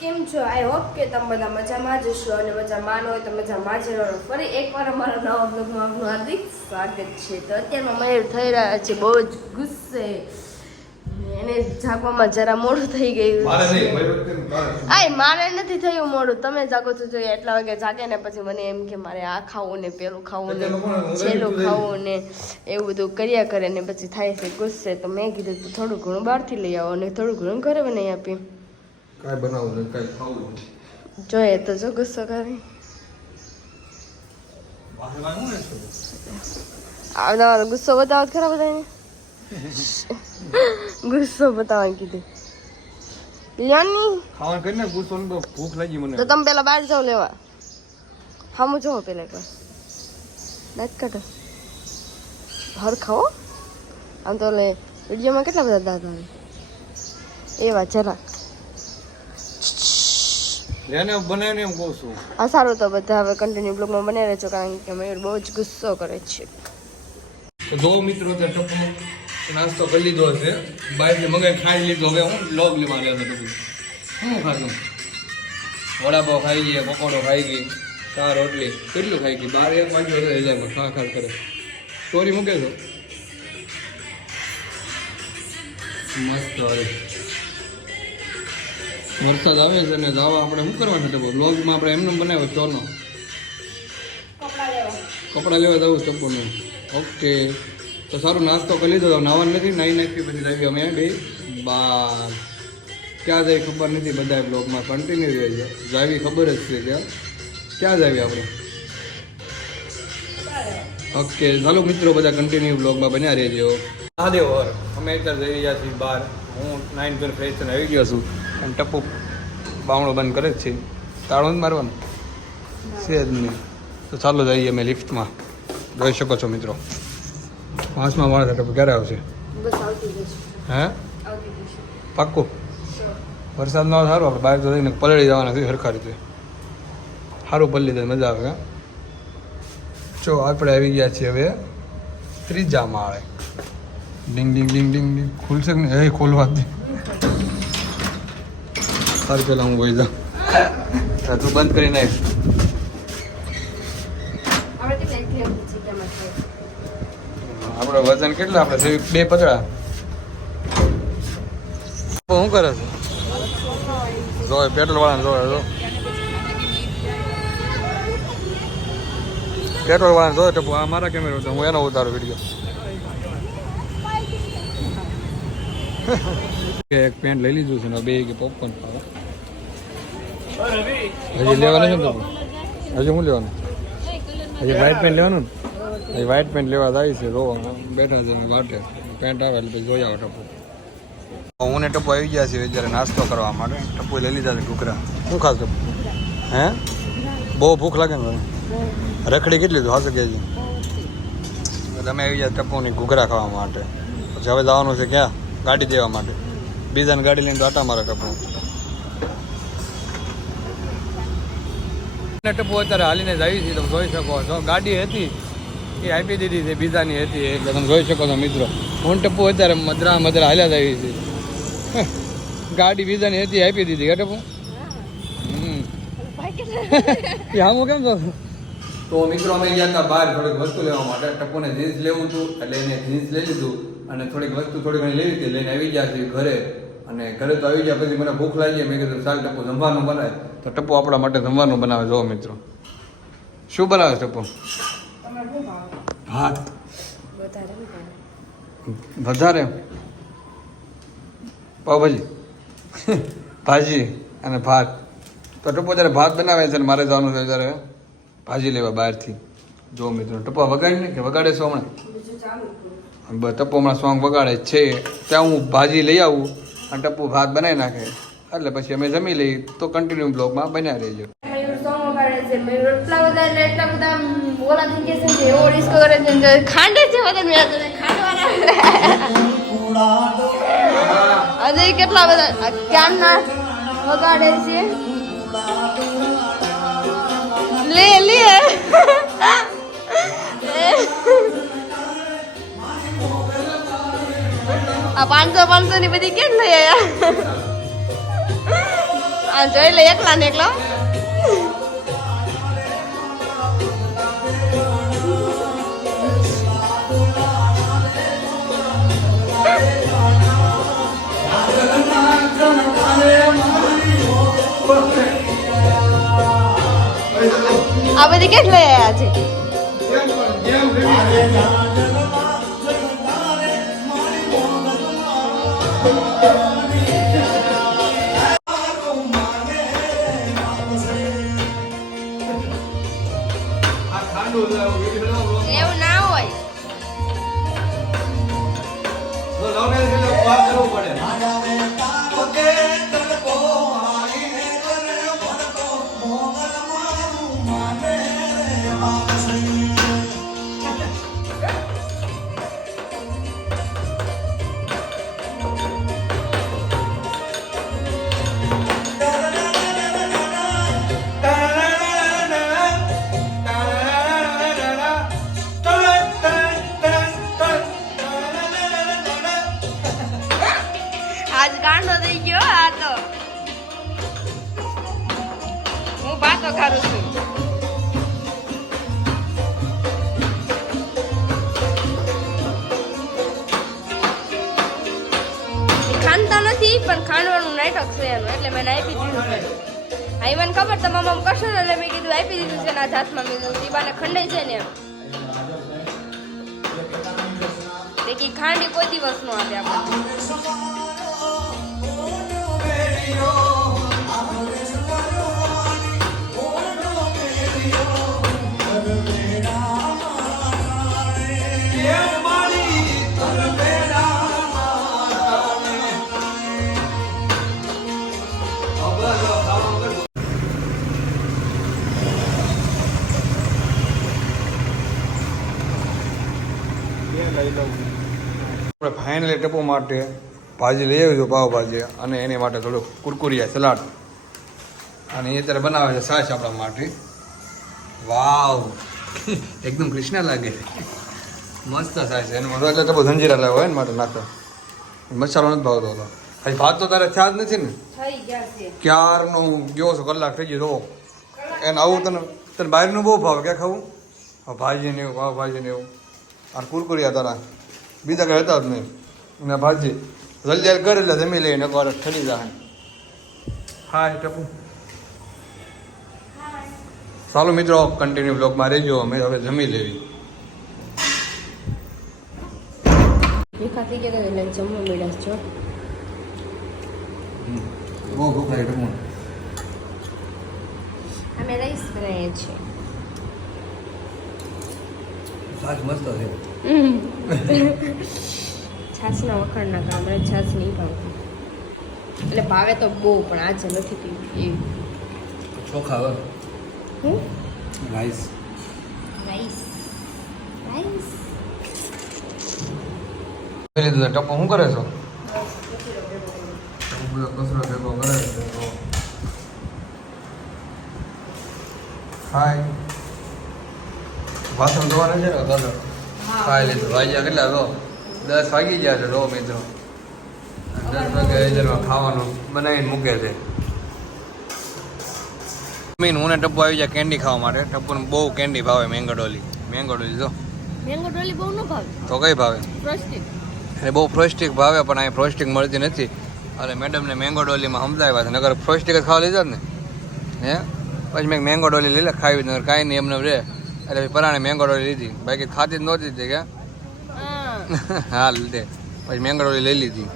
કેમ છો? I hope કે તમે બધા મજામાં જ હશો અને મજામાં માનો હોય તો મજામાં જ રહો. ફરી એકવાર અમારા નવા બ્લોગમાં આપનું હાર્દિક સ્વાગત છે. તો અત્યારમાં મયુર થઈ રહ્યા છે બહુ જ ગુસ્સે. એને જાગવામાં જરા મોડું થઈ ગયું. આય મારે નથી થયું મોડું. તમે જાગો છો જોઈએ એટલા વાગે જાગે ને પછી મને એમ કે મારે આ ખાવું ને પેલું ખાવું ને છેલ્લું ખાવું ને એવું બધું કર્યા કરે ને પછી થાય છે ગુસ્સે. તો મેં કીધું તું થોડું ઘણું બહારથી લઈ આવો ને થોડું ઘણું ઘરે બનાવી આપી. કાંઈ બનાવવું નહીં કાંઈ ખાવું નહીં જોઈએ તો જો ગુસ્સો કરે? આવડા ગુસ્સો બતાવો ખરા બધાને ગુસ્સો બતાવવાનું કીધું લ્યાની ખાવાનું કરીને ગુસ્સો ભૂખ લાગી મને તો તમે પેલા બહાર જાઓ લેવા હામું જો પેલા એકવાર દાંત કાઢો હર ખાઓ આમ તો લે વિડીયોમાં કેટલા બધા દાંત આવે એવા જરાક એને બનાવીને એમ કહું છું. આ સારું તો બધા હવે કન્ટિન્યુ બ્લોગમાં બને રહેજો કારણ કે મયુર બહુ જ ગુસ્સો કરે છે. તો દો મિત્રો તે ટપુ નાસ્તો કરી લીધો છે બહારથી મગાઈ ખાઈ લીધો. હવે હું લોગ લેવા લેતો ટપુ. શું ખાધું? વડાપાવ ખાઈ ગયા પકોડો ખાઈ ગઈ ચા રોટલી. કેટલું ખાઈ ગઈ બાર એક વાગ્યો હતો હજારમાં ખા ખા કરે. સ્ટોરી મૂકે છો? મસ્ત અરે વરસાદ આવે છે ને દાવા આપણે શું કરવાનું છે ટપુ? બ્લોગમાં આપણે એમને બનાવ્યો ચોનો. કપડાં લેવા. જવું ચપ્પુનું ઓકે. તો સારું નાસ્તો કરી લીધો. નાવાનું નથી નાહી નાખી પછી લાવી અમે બે. બા ક્યાં જાય ખબર નથી બધા બ્લોગમાં કન્ટિન્યુ રહે છે. જાવી ખબર જ છે ત્યાં. ક્યાં જાવી આપણે? ઓકે. ચાલો મિત્રો બધા કન્ટિન્યુ બ્લોગમાં બન્યા રહેજો. મહાદેવ હર. અમે અત્યારે જઈ રહ્યા છીએ બહાર હું નાઇન પર ફ્રેશ થઈને આવી ગયો છું. અને ટપુ બાવણો બંધ કરે જ છે. તાળું જ મારવાનું. છે જ નહીં. તો ચાલો જઈએ અમે લિફ્ટમાં. જોઈ શકો છો મિત્રો. પાંચમા માણસ ટપુ ક્યારે આવશે. હે? પાક્કું? વરસાદ ન સારું આપણે બહાર તો જઈને પલળી જવાના છે સરખા રીતે. સારું પલળી જાય મજા આવે જો આપણે આવી ગયા છીએ હવે ત્રીજા માળે. ડિંગ ડિંગ ડિંગ ડિંગ ડિંગ. ખુલશે નહીં? એ ખોલવા દે. સારું પેલા હું બોઈ જાઉં. તું બંધ કરી નાખ આપણે વજન કેટલા? આપણે બે પતળા. શું કરે છે? જો પેટ્રોલ વાળાને જોવે જો. પેટ્રોલ વાળાને જોવે તો આ મારા કેમેરો છે. હું એનો ઉતારું વીડિયો એક પેન્ટ લઈ લીધું છે ને બે કે પોપકોર્ન ખાવા. હજી લેવાનું છે ને હજી શું લેવાનું? હજી વ્હાઈટ પેન્ટ લેવાનું ને? હજી વ્હાઈટ પેન્ટ લેવા જાય છે રોવા. બેઠા છે વાટે. પેન્ટ આવે એટલે પછી જોઈ આવો ટપુ. હું ને ટપુ આવી ગયા છે જ્યારે નાસ્તો કરવા માટે. ટપુ લઈ લીધા છે ઘૂઘરા શું ખાસ હે? બહુ ભૂખ લાગે ને રખડી કેટલી તો? હાથે કહેજી. તમે આવી ગયા ટપુની ઘૂઘરા ખાવા માટે. પછી હવે જવાનું છે ક્યાં? ગાડી દેવા માટે. બીજાને ગાડી લઈને આટા મારે ટપુ. ટપુ અત્યારે હાલીને જ આવી છે તમે જોઈ શકો છો. ગાડી હતી, એ આપી દીધી છે, બીજાની હતી એટલે તમે જોઈ શકો છો મિત્રો. હું ટપુ અત્યારે મદરા મદરા હાલ્યા જ આવી છે ગાડી બીજાની હતી આપી દીધી કે ટપુ? એ આમ કેમ છો? તો મિત્રો, અમે ગયા હતા બહાર થોડીક વસ્તુ લેવા માટે. ટપુને જીન્સ લેવું હતું, એટલે એને જીન્સ લઈ લીધું. અને થોડીક વસ્તુ થોડી ઘણી લેવી હતી, લઈને આવી ગયા છે ઘરે. અને ઘરે તો આવી ગયા, પછી મને ભૂખ લાગી. મેં કીધું સારું ટપુ, જમવાનું બનાવે તો ટપ્પો આપણા માટે જમવાનું બનાવે જો મિત્રો. શું બનાવે છે ટપુ? તમારે ભાત. વધારે? પાવભાજી ભાજી અને ભાત. તો ટપ્પો જ્યારે ભાત બનાવે છે ને મારે જવાનું છે ત્યારે ભાજી લેવા બહારથી. જો મિત્રો ટપ્પા વગાડી ને કે વગાડે છો હમણાં? ટપ્પુ હમણાં સોંગ વગાડે છે. ત્યાં હું ભાજી લઈ આવું અને ટપ્પુ ભાત બનાવી નાખે. એટલે પછી અમે જમી લઈએ. તો કન્ટિન્યુ બ્લોગમાં બન્યા રહેજો. અજય કેટલા બધા ક્યારના વગાડે છે? લે લે. આ પાંચસો પાંચસો ની બધી કેમ થઈ આયા? આ જોઈ લે એકલા ને એકલા. આ બધી કેટલા આયા છે એવું ના હોય. ગાંડો થઈ ગયો આ તો. હું ભાતો ખારું છું. એ ખાંડતા નથી પણ ખાંડવાનું નાટક છે એનું એટલે મેં આપી દીધું છે. હા મને ખબર તમારા મમ કરશો ને એટલે મેં કીધું આપી દીધું છે ના હાથમાં મેં દીવાને ખંડાઈ છે ને એમ. ખાંડી કોઈ દિવસ નો આપે આપણને. આપણે ફાઇનલી ટપો માટે ભાજી લઈ આવ્યો પાવભાજી. અને એની માટે થોડુંક કુરકુરિયા સલાડ. અને એ અત્યારે બનાવે છે સાસ આપણા માટે. વાવ. એકદમ કૃષ્ણ લાગે. મસ્ત સાસ છે. એનું એટલે ટપો જંજીરા લાવ્યો હોય ને માટે નાખો મસાલો નથી ભાવતો હતો હજી ભાત તો તારે થયા જ નથી ને? ક્યારનો ગયો છું? કલાક થઈ ગયો તો એને આવું તને તને બહારનું બહુ ભાવ. ક્યાં ખાવું? ભાજી ને એવું પાવ ભાજી ને એવું. અને કુરકુરિયા તારા. બીજા કંઈ હતા જ નહીં. ને ભાજી. જલ્દી જલ્દી કરે એટલે જમી લઈને એકવાર ઠરી જાય એ ટપુ. ચાલો મિત્રો કન્ટિન્યુ બ્લોગમાં રહેજો અમે હવે જમી લેવી. ભીખા થઈ ગયા એટલે જમવા મળ્યા છો. બહુ ભૂખ લાગે ટપુ. અમે રાઈસ બનાવીએ છીએ. સાસ મસ્ત છે. છાસના વખાણના કામ કામ છાસ નહીં ભાવતી. એટલે ભાવે તો બહુ પણ આજે નથી પીવી એ ચોખા હવે હું રાઈસ. રાઈસ. રાઈસ. લીધું ટપુ શું કરે છો? બધો કચરો ભેગો કરે છે હાય વાસણ ધોવાના છે ને? તો ખાઈ લીધું. વાગ્યા કેટલા તો? દસ વાગી ગયા છે રો મિત્રો. દસ વાગે ખાવાનું બનાવીને મૂકે છે. મીન હું ને ટપ્પુ આવી જાય કેન્ડી ખાવા માટે. ટપ્પુને બહુ કેન્ડી ભાવે મેંગો ડોલી મેંગો ડોલી તો મેંગો ડોલી બહુ ન ભાવે. તો કઈ ભાવે? ફ્રસ્ટિક એને બહુ ફ્રોસ્ટિક ભાવે પણ અહીં ફ્રોસ્ટિક મળતી નથી. એટલે મેડમને મેંગો ડોલીમાં સમજાવ્યા છે. નગર ફ્રોસ્ટિક જ ખાવા લીધા ને. હે? પછી મેં મેંગો ડોલી લઈ લે ખાવી નગર કાંઈ નહીં એમને રે એટલે પરાણે મેંગો ડોલી લીધી. બાકી ખાતી જ નહોતી કે હા દે. પછી મેંગો લઈ લીધી.